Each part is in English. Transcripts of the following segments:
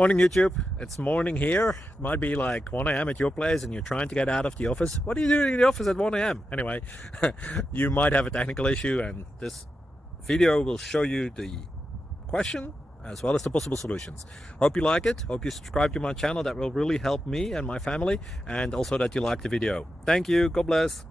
Morning YouTube, it's morning here. It might be like 1 a.m. at your place and you're trying to get out of the office. What are you doing in the office at 1 a.m.? Anyway, you might have a technical issue and this video will show you the question as well as the possible solutions. Hope you like it, hope you subscribe to my channel. That will really help me and my family, and also that you like the video. Thank you, God bless.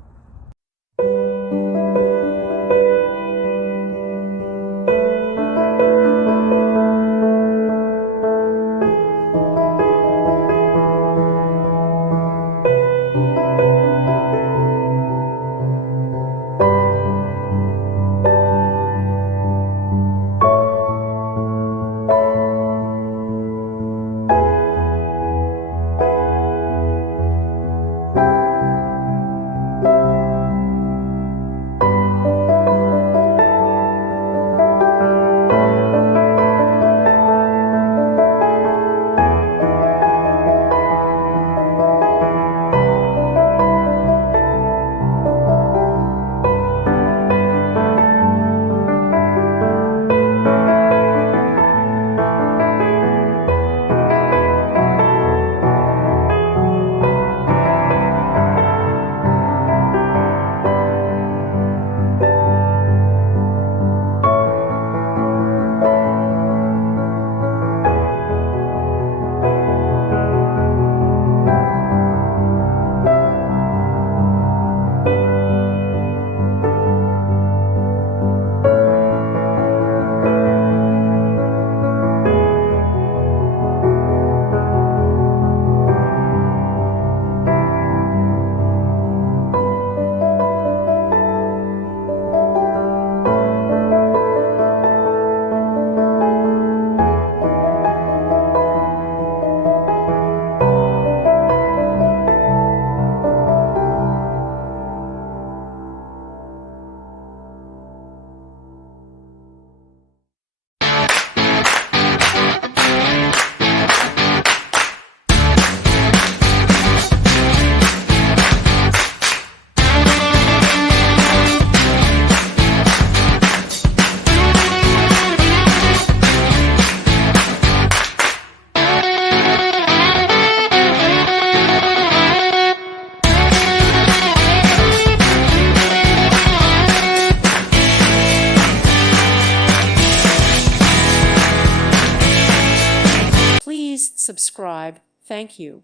Please subscribe. Thank you.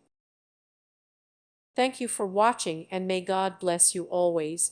Thank you for watching, and may God bless you always.